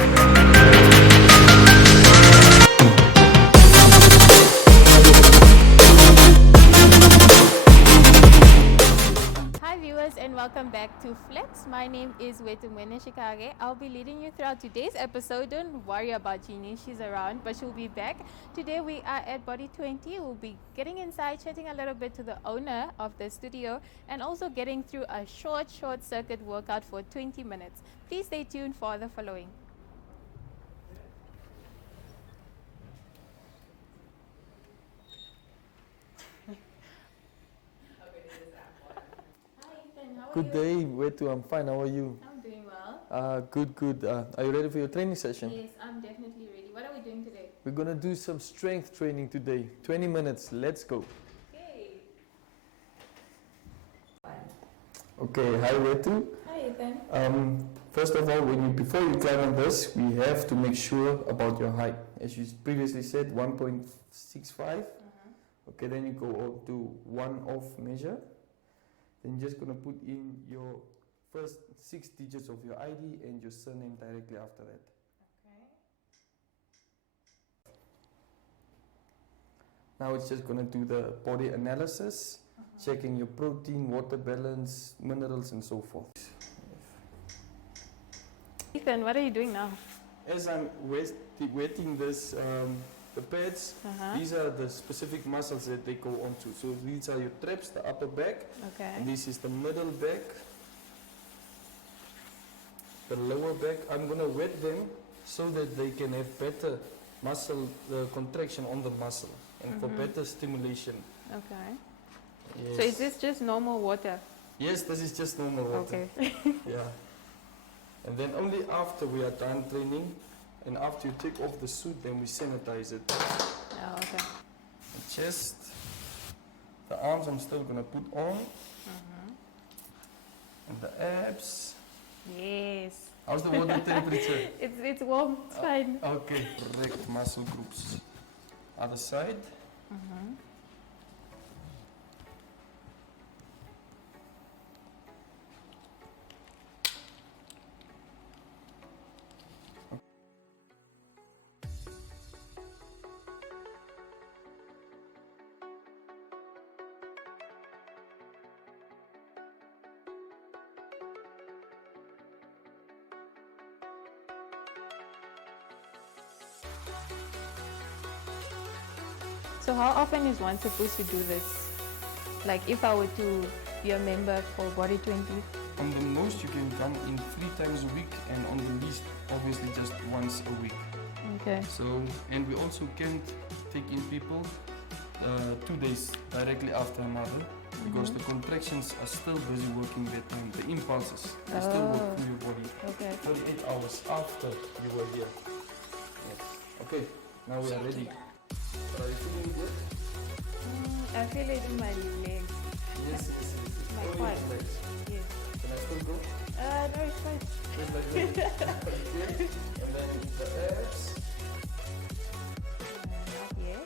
Hi viewers and welcome back to Flex. My name is Wetumwene Shikage. I'll be leading you throughout today's episode. Don't worry about Jeannie, she's around, but she'll be back. Today we are at Body 20. We'll be getting inside, chatting a little bit to the owner of the studio and also getting through a short circuit workout for 20 minutes. Please stay tuned for the following. Good day, Wetu. I'm fine. How are you? I'm doing well. Good. Are you ready for your training session? Yes, I'm definitely ready. What are we doing today? We're gonna do some strength training today. 20 minutes. Let's go. Okay. Hi, Wetu. Hi, Ethan. First of all, before you climb on this, we have to make sure about your height. As you previously said, 1.65. Okay. Then you go up to 1 off measure. Then you're just going to put in your first 6 digits of your ID and your surname directly after that. Okay. Now it's just going to do the body analysis, checking your protein, water balance, minerals and so forth. Ethan, what are you doing now? As I'm wetting this, the pads, these are the specific muscles that they go onto. So these are your traps, the upper back, and this is the middle back, the lower back. I'm going to wet them so that they can have better muscle contraction on the muscle and for better stimulation. Okay. Yes. So is this just normal water? Yes, this is just normal water. Okay. Yeah. And then only after we are done training and after you take off the suit, then we sanitize it. Oh, okay. The chest, the arms I'm still going to put on. And the abs. Yes. How's the water temperature? It's warm, it's fine. Okay, correct. Muscle groups. Other side. So how often is one supposed to do this? Like if I were to be a member for Body 20? On the most you can come in 3 times a week and on the least obviously just once a week. Okay. So, and we also can't take in people 2 days directly after another because the contractions are still busy working their time. The impulses, they still work through your body. Okay. 48 hours after you were here. Yes. Okay, now we are ready. Are you feeling good? I feel it in my legs. Yes. My Only quads. legs. Yes. Can I still go? No, it's fine. Just like that. Okay. And then the abs. Not yet.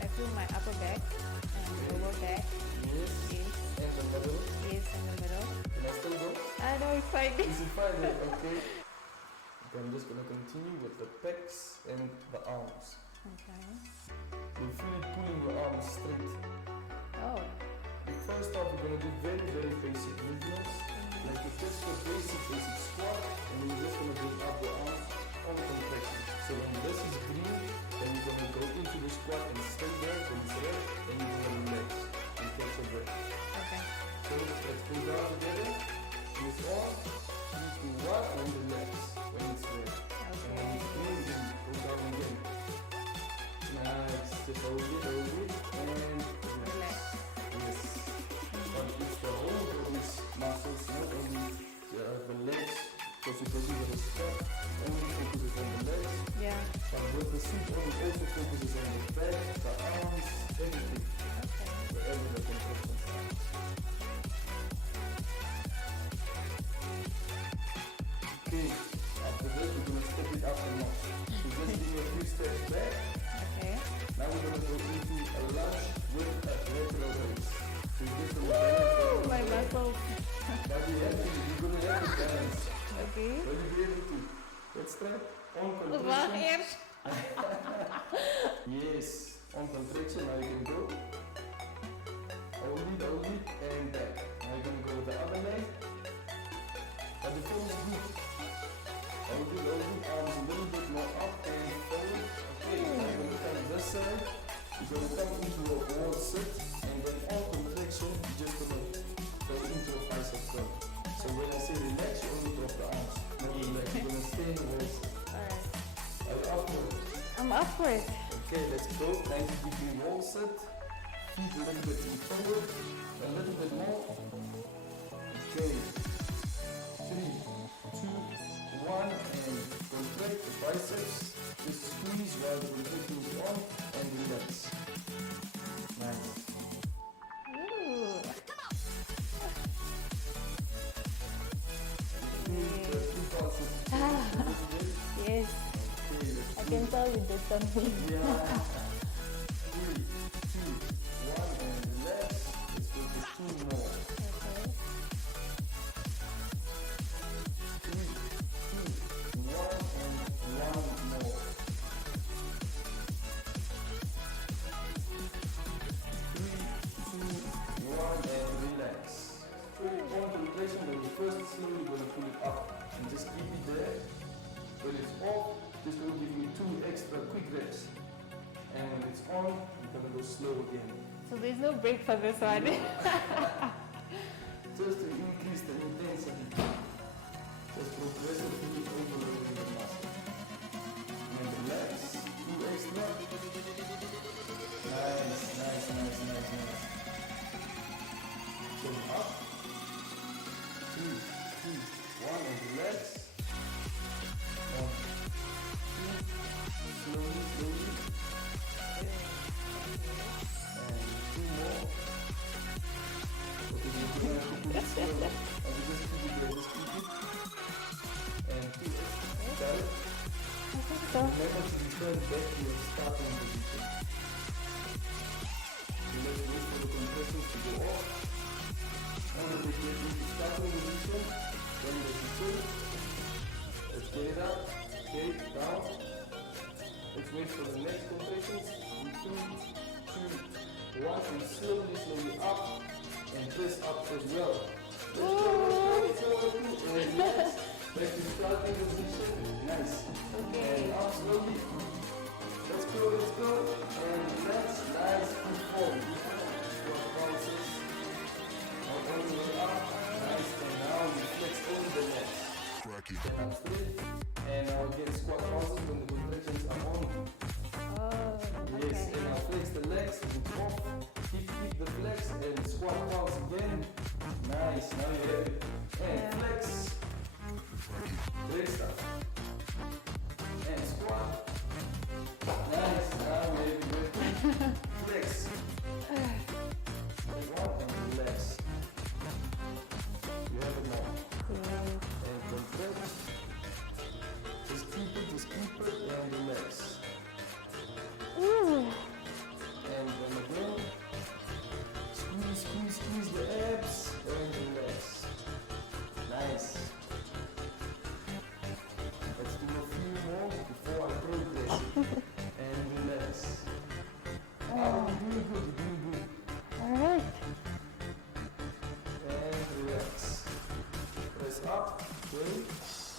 I feel my upper back and lower back. Yes. Yes. And the middle. Yes, in the middle. Can I still go? No, it's fine. Is it fine? Okay. Okay, I'm just going to continue with the pecs and the arms. Okay. You feel it pulling your arms straight. Oh. First off, we're going to do very, very basic movements. Like just a basic squat, and then you're just going to bring up your arms on contraction. So when this is green, then you're going to go into the squat and stay there. When it's red, then you're going to relax and catch your breath. Okay. So let's go down together. Use on, use the one and relax when it's red. And when it's green, then go down again. Nice. Just hold it, and relax. Yes. But it's the whole body's muscles, not only the legs, because you can do the squat, only focuses on the legs. Yeah. But with the suit on, it also focuses on the back, the arms, everything. Okay. Wherever the contractions are. Okay, after this we're going to step it up a notch. So just take a few steps back. Okay. Now we're going to go into a lunge with a lateral raise. So You're gonna have to balance. Okay. Will you be able to? Let's try. On Wacht contraction. eerst. Yes. On contraction. Now you can go. Hold it, and back. Now you're gonna go with the other leg. But the form is good. Hold it, arms a little bit more up and forward. Okay, now you're gonna come this side. You're gonna come into a wall sit, and then on contraction, you're just gonna go into a bicep curl. So when I say relax, you only drop the arms, not relax. You're gonna stay in the wall sit. Alright. Are you up for it? I'm up for it. Okay, let's go. 90-degree wall sit. Feet a little bit forward, a little bit more. Okay. 3, 2, 1, and contract the biceps. Just squeeze while the contraction is on and relax. Nice. Ooh. Two pulses. Yes. Okay, let's I can tell you did something. Yeah. 3, 2, 1, and relax. Let's go for 2 more. Okay. 3, 2, 1, and 1 more. 3, 2, 1, and relax. On contraction, when you first slowly going to pull it up and just keep it there. When it's off, just going to give you 2 extra quick reps. And when it's on, you're going to go slow again. So there's no break for this one. Just to increase the intensity. Just progressively overloading the muscle. And relax. 2 extra. Nice. So up. 2, 1, and relax. 1, 2, slowly. And 2 more. Okay, you're gonna have to put it slow. And just keep it there, just keep it. And 2 extra. Got it? So, Remember to return back to your starting position. So let's wait for the compressions to go off. And when they get into starting position, then let's return. Let's get it up. Okay, down. Let's wait for the next compressions. In 3, 2, 1, and slowly up. And press up as well. Let's go. And relax. Back to starting position. Nice. And up slowly. Let's go. And relax. Nice. Good form. Squat bounces. Now all the way up. Nice. And now you flex over the legs. Then up straight. And now again squat bounces when the contractions are on. oh, Yes. okay. And now flex the legs. Good off. Keep the flex and squat bounce again. Nice. Now you have it. And flex. Great stuff. And squat. Nice. Now maybe good. Flex. And 1 and relax. You have it now. And contract. Just keep it and relax. Ooh. And then again. Squeeze the abs and relax. Nice. Let's do a few more before I progress. And relax. Oh, you're doing good. Alright. And relax. Press up, okay.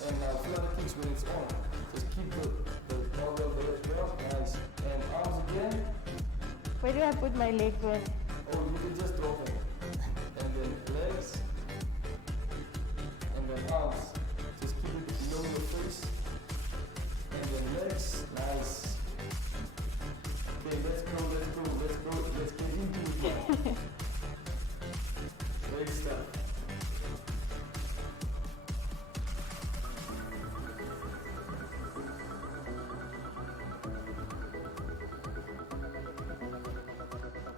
And now flutter kicks when it's on. Just keep the barbell there as well. Nice. And arms again. Where do I put my leg on? Oh, you can just drop it. And then legs. And then arms. Just keep it below your face. And then legs. Nice. Okay, let's go. Let's get into it now. Great stuff.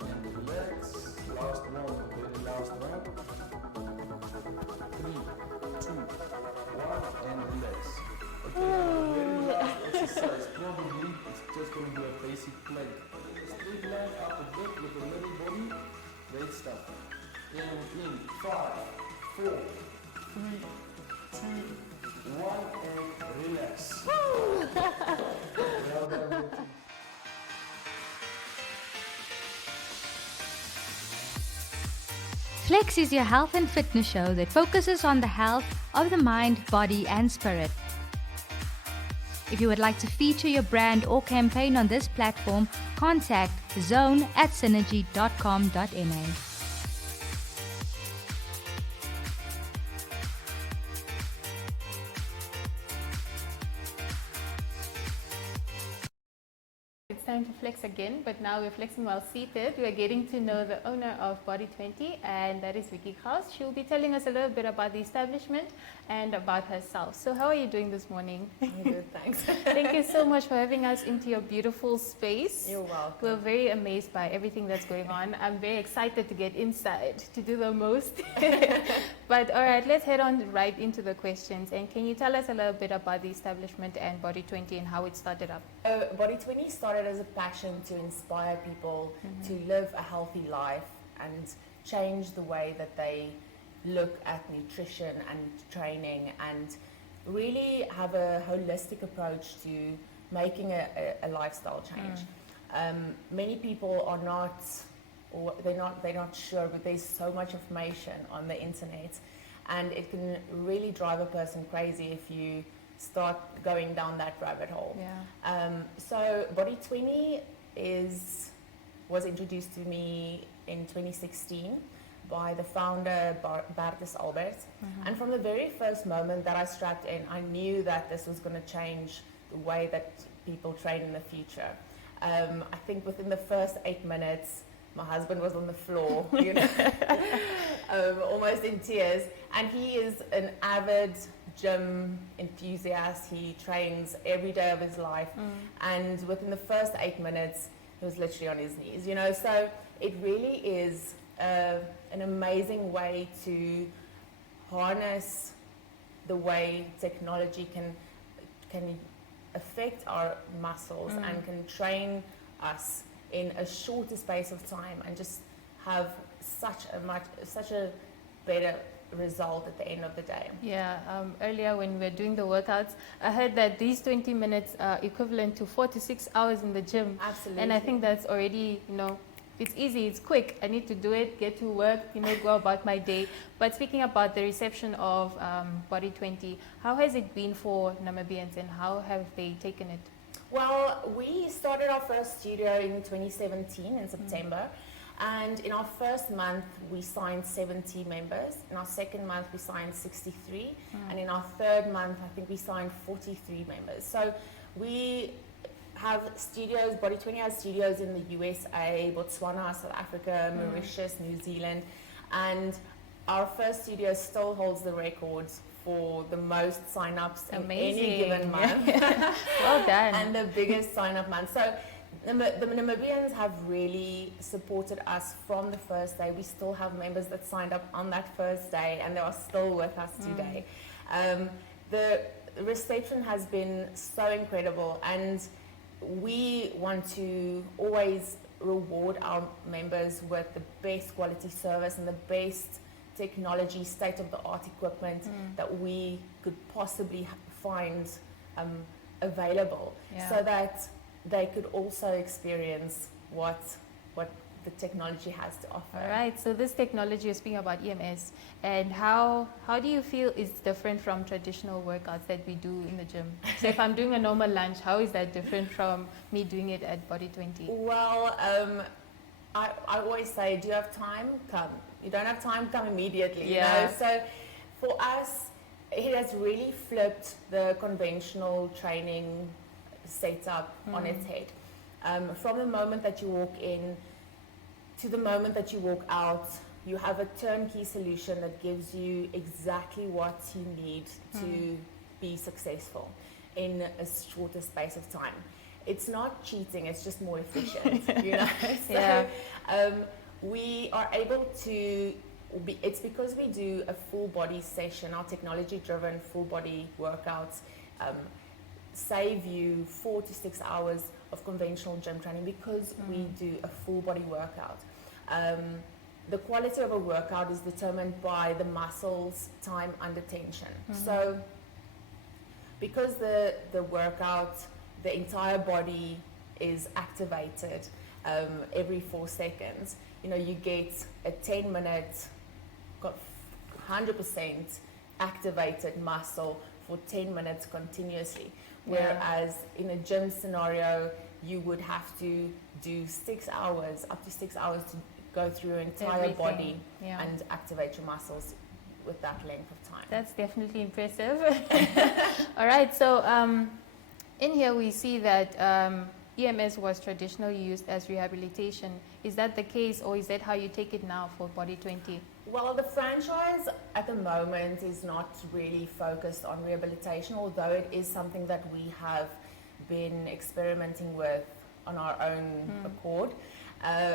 And relax. Last one. Very last round. 3, 2, 1, and relax. Okay, now very last exercise. Probably it's just going to be a basic plank. Straight line up a bit with a little body. Great stuff. In 5, 4, 3, 2, 1, and relax. Well done, Vicki. Flex is your health and fitness show that focuses on the health of the mind, body, and spirit. If you would like to feature your brand or campaign on this platform, contact zone@synergy.com.na. It's time to flex again, but now we're flexing while seated. We're getting to know the owner of Body 20, and that is Vicki Gouws. She'll be telling us a little bit about the establishment and about herself. So how are you doing this morning? I'm good, thanks. Thank you so much for having us into your beautiful space. You're welcome. We're very amazed by everything that's going on. I'm very excited to get inside to do the most. But all right, let's head on right into the questions. And can you tell us a little bit about the establishment and Body 20 and how it started up? Body 20 started as a passion to inspire people to live a healthy life and change the way that they look at nutrition and training, and really have a holistic approach to making a lifestyle change. Many people are not, or they're not sure, but there's so much information on the internet, and it can really drive a person crazy if you start going down that rabbit hole. Yeah. So Body 20 was introduced to me in 2016 by the founder Bertus Albert, and from the very first moment that I strapped in, I knew that this was going to change the way that people train in the future. I think within the first 8 minutes, my husband was on the floor, you know, almost in tears, and he is an avid gym enthusiast. He trains every day of his life, and within the first 8 minutes, he was literally on his knees, you know. So it really is an amazing way to harness the way technology can affect our muscles and can train us in a shorter space of time and just have such a better result at the end of the day. Yeah, earlier when we were doing the workouts, I heard that these 20 minutes are equivalent to 4 to 6 hours in the gym. Absolutely. And I think that's already, you know, it's easy, it's quick. I need to do it, get to work, you know, go about my day. But speaking about the reception of Body 20, how has it been for Namibians and how have they taken it? Well, we started our first studio in 2017 in September. And in our first month, we signed 70 members. In our second month, we signed 63. And in our third month, I think we signed 43 members. So we have studios, Body 20 has studios in the USA, Botswana, South Africa, Mauritius, New Zealand. And our first studio still holds the records for the most sign-ups in any given month. Well done. And the biggest sign-up month. So the Namibians have really supported us from the first day. We still have members that signed up on that first day and they are still with us today. The reception has been so incredible, and we want to always reward our members with the best quality service and the best technology, state-of-the-art equipment that we could possibly find available, so that they could also experience what the technology has to offer. All right, so this technology, you're speaking about EMS, and how do you feel is different from traditional workouts that we do in the gym? So if I'm doing a normal lunge, how is that different from me doing it at Body 20? Well, I always say, do you have time? Come. You don't have time? Come immediately. Yeah. You know? So for us, it has really flipped the conventional training setup on its head. From the moment that you walk in to the moment that you walk out, you have a turnkey solution that gives you exactly what you need to be successful in a shorter space of time. It's not cheating, it's just more efficient, you know? So we are able to, it's because we do a full body session, our technology driven full body workouts save you 4 to 6 hours of conventional gym training because we do a full body workout. the quality of a workout is determined by the muscles' time under tension. So because the workout, the entire body is activated every 4 seconds, you get a 10-minute, 100% activated muscle for 10 minutes continuously. Whereas in a gym scenario, you would have to do 6 hours, up to 6 hours to go through your entire body and activate your muscles with that length of time. That's definitely impressive. All right, so in here we see that EMS was traditionally used as rehabilitation. Is that the case, or is that how you take it now for Body 20? Well, the franchise at the moment is not really focused on rehabilitation, although it is something that we have been experimenting with on our own accord.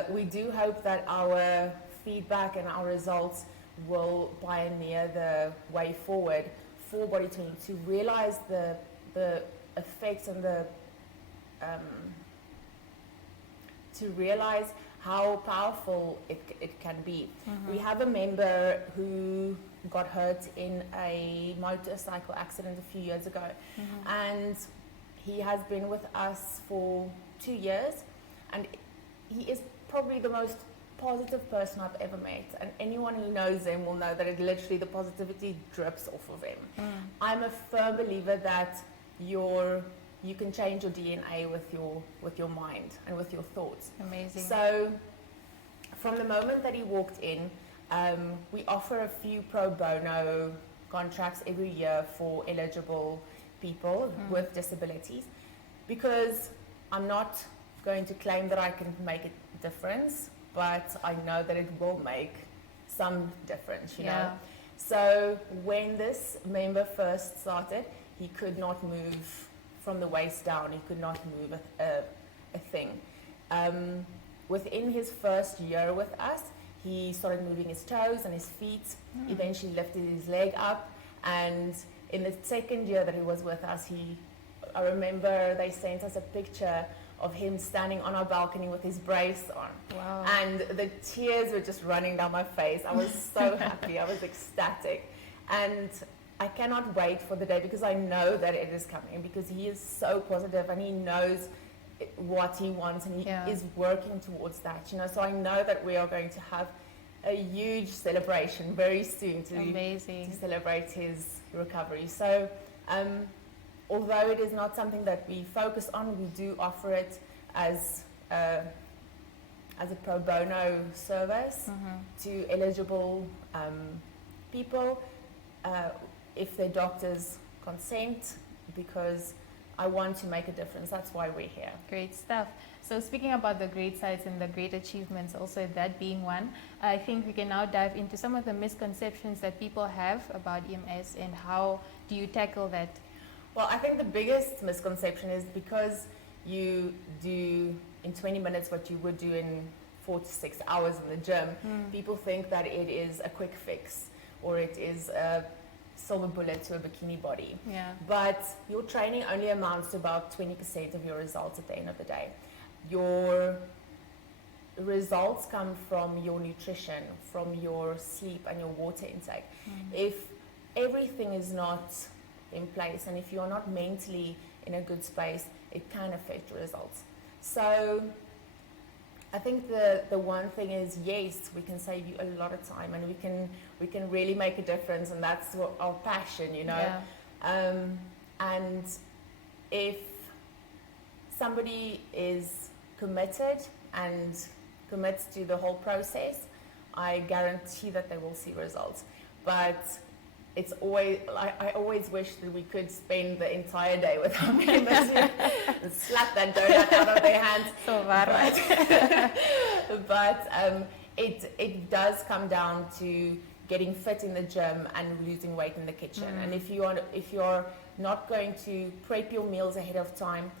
We do hope that our feedback and our results will pioneer the way forward for Body 20 to realize the effects and to realize how powerful it can be. We have a member who got hurt in a motorcycle accident a few years ago, and he has been with us for 2 years, and he is probably the most positive person I've ever met, and anyone who knows him will know that it literally, the positivity drips off of him. I'm a firm believer that you can change your DNA with your mind and with your thoughts. Amazing. So from the moment that he walked in, we offer a few pro bono contracts every year for eligible people with disabilities, because I'm not going to claim that I can make a difference, but I know that it will make some difference, you know. So when this member first started, he could not move from the waist down. He could not move a thing. Within his first year with us, he started moving his toes and his feet, eventually lifted his leg up, and in the second year that he was with us, I remember they sent us a picture of him standing on our balcony with his brace on. Wow. And the tears were just running down my face. I was so happy. I was ecstatic. And I cannot wait for the day, because I know that it is coming, because he is so positive and he knows what he wants, and he is working towards that, you know. So I know that we are going to have a huge celebration very soon to celebrate his recovery. So although it is not something that we focus on, we do offer it as a pro bono service to eligible people if their doctors consent, because I want to make a difference. That's why we're here. Great stuff. So speaking about the great sides and the great achievements, also that being one, I think we can now dive into some of the misconceptions that people have about EMS, and how do you tackle that? Well, I think the biggest misconception is because you do in 20 minutes what you would do in 4 to 6 hours in the gym, people think that it is a quick fix, or it is a silver bullet to a bikini body. But your training only amounts to about 20% of your results at the end of the day. Your results come from your nutrition, from your sleep and your water intake. If everything is not in place, and if you're not mentally in a good space, it can affect your results. So I think the one thing is, yes, we can save you a lot of time, and we can really make a difference, and that's what our passion, you know. And if somebody is committed and commits to the whole process, I guarantee that they will see results. But it's always, I always wish that we could spend the entire day with our members and slap that donut out of their hands. So bad. But it does come down to getting fit in the gym and losing weight in the kitchen. And if you're not going to prep your meals ahead of time,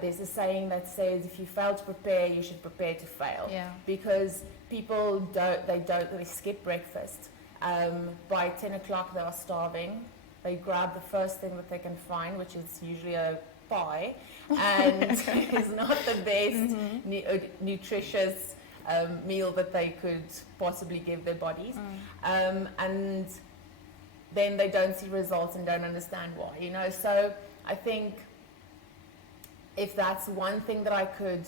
there's a saying that says, if you fail to prepare, you should prepare to fail. Because people they skip breakfast. By 10 o'clock they are starving. They grab the first thing that they can find, which is usually a pie, and it's not the best nutritious meal that they could possibly give their bodies. And then they don't see results and don't understand why, you know. So I think if that's one thing that I could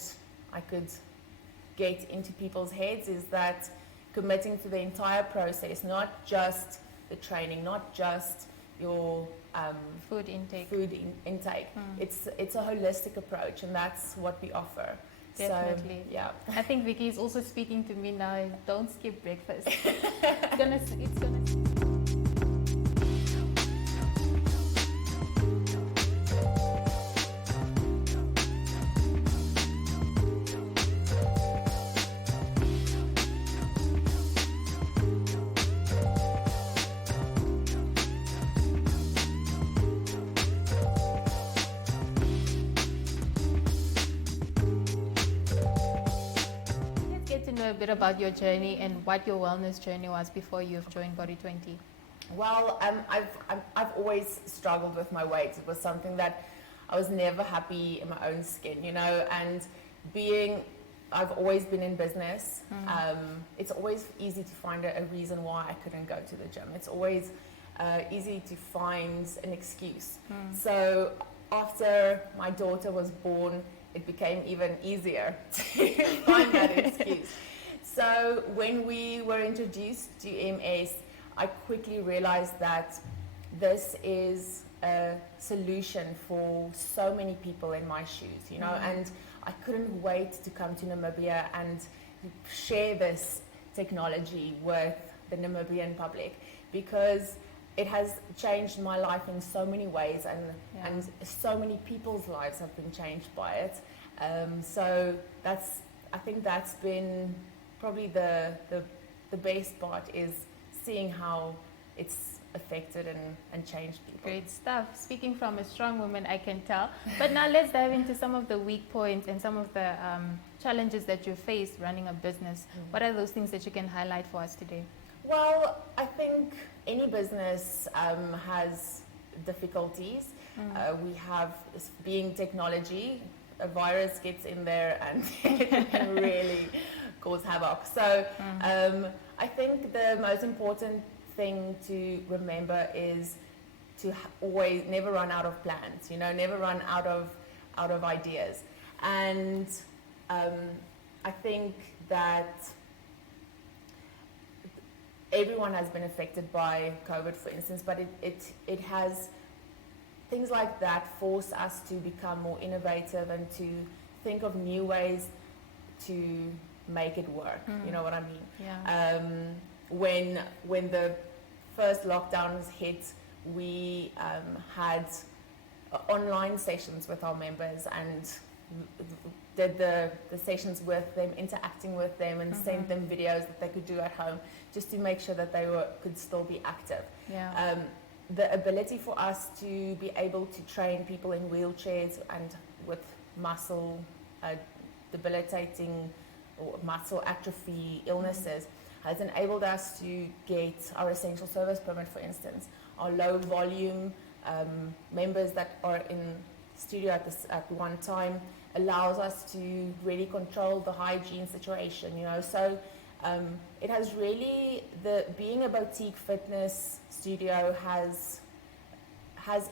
get into people's heads, is that committing to the entire process, not just the training, not just your food intake. It's a holistic approach, and that's what we offer. Definitely. So, yeah. I think Vicki is also speaking to me now. Don't skip breakfast. It's gonna. A bit about your journey and what your wellness journey was before you've joined Body 20. Well, I've always struggled with my weight. It was something that I was never happy in my own skin, you know, and I've always been in business. It's always easy to find a reason why I couldn't go to the gym. It's always easy to find an excuse. So after my daughter was born, it became even easier to find that excuse. So when we were introduced to MS, I quickly realized that this is a solution for so many people in my shoes, you know, and I couldn't wait to come to Namibia and share this technology with the Namibian public, because it has changed my life in so many ways, and so many people's lives have been changed by it. So I think that's been probably the best part, is seeing how it's affected and changed people. Great stuff. Speaking from a strong woman, I can tell. But now let's dive into some of the weak points and some of the challenges that you face running a business. What are those things that you can highlight for us today? Well, I think any business has difficulties. We have, being technology, a virus gets in there and it can really cause havoc. So I think the most important thing to remember is to always never run out of plans, you know, never run out of ideas. And I think that everyone has been affected by COVID, for instance, but it has, things like that force us to become more innovative and to think of new ways to make it work. You know what I mean? Yeah. When the first lockdowns hit, we had online sessions with our members and did the sessions with them, interacting with them, and sent them videos that they could do at home, just to make sure that they could still be active. Yeah. The ability for us to be able to train people in wheelchairs and with muscle debilitating or muscle atrophy illnesses has enabled us to get our essential service permit, for instance. Our low volume members that are in studio at one time allows us to really control the hygiene situation, you know. So it has really, being a boutique fitness studio has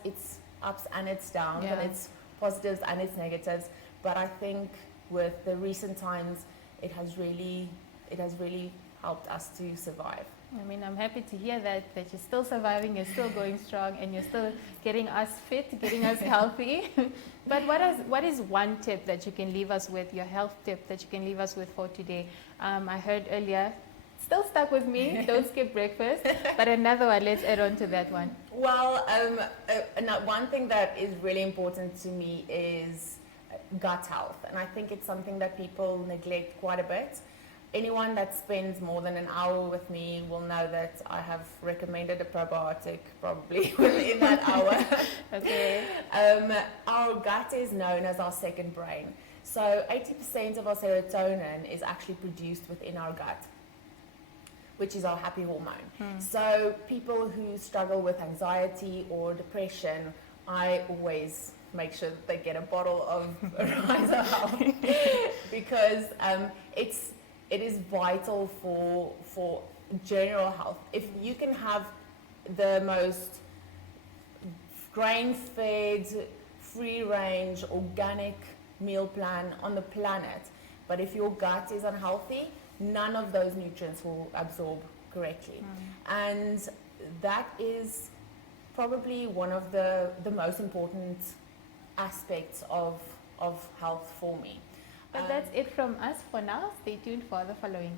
its ups and its downs, and its positives and its negatives. But I think with the recent times, it has really helped us to survive. I mean, I'm happy to hear that you're still surviving, you're still going strong, and you're still getting us fit, getting us healthy. But what is one tip that you can leave us with, your health tip that you can leave us with for today? I heard earlier, still stuck with me, don't skip breakfast, but another one, let's add on to that one. Well, one thing that is really important to me is gut health, and I think it's something that people neglect quite a bit. Anyone that spends more than an hour with me will know that I have recommended a probiotic probably within that hour. Okay. Our gut is known as our second brain. So 80% of our serotonin is actually produced within our gut, which is our happy hormone. So people who struggle with anxiety or depression, I always make sure that they get a bottle of Rise Health because it is vital for general health. If you can have the most grain-fed, free-range, organic meal plan on the planet, but if your gut is unhealthy, none of those nutrients will absorb correctly. And that is probably one of the most important aspects of health for me. But that's it from us for now. Stay tuned for the following.